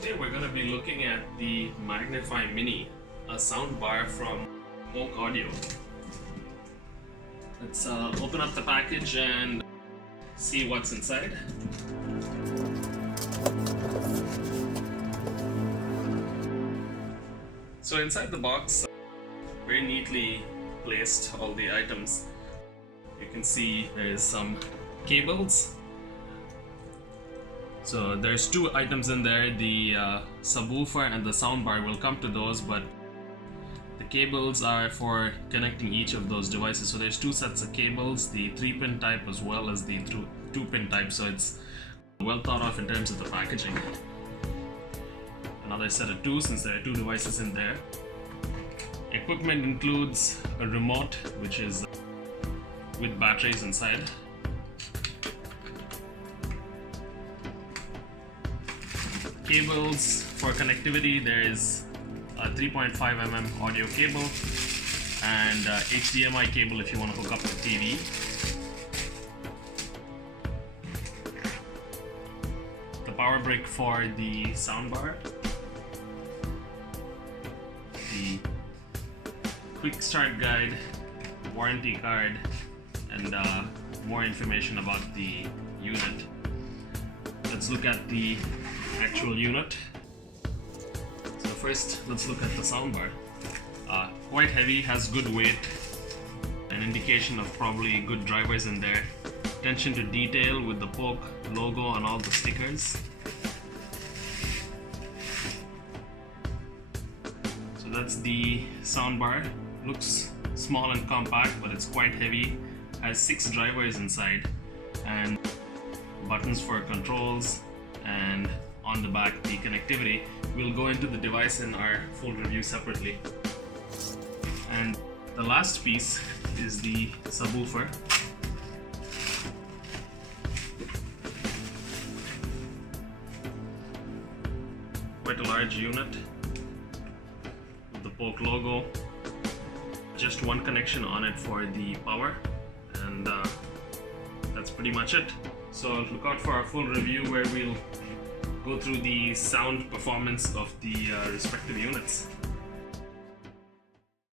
Today we're going to be looking at the Magnifi Mini, a soundbar from Polk Audio. Let's open up the package and see what's inside. So inside the box, very neatly placed all the items. You can see there is some cables. So there's two items in there, the subwoofer and the soundbar. Will come to those, but the cables are for connecting each of those devices. So there's two sets of cables, the 3-pin type as well as the 2-pin type, so it's well thought of in terms of the packaging. Another set of two, since there are two devices in there. Equipment includes a remote, which is with batteries inside. Cables for connectivity, there is a 3.5mm audio cable and HDMI cable if you want to hook up the TV. The power brick for the soundbar. The quick start guide, warranty card, and more information about the unit. Let's look at the actual unit. So first, let's look at the soundbar. Quite heavy, has good weight, an indication of probably good drivers in there. Attention to detail with the Polk logo on all the stickers. So that's the soundbar. Looks small and compact, but it's quite heavy. Has 6 drivers inside and buttons for controls, and on the back the connectivity. We'll go into the device in our full review separately. And the last piece is the subwoofer. Quite a large unit with the Polk logo. Just one connection on it for the power, and that's pretty much it. So look out for our full review where we'll go through the sound performance of the respective units.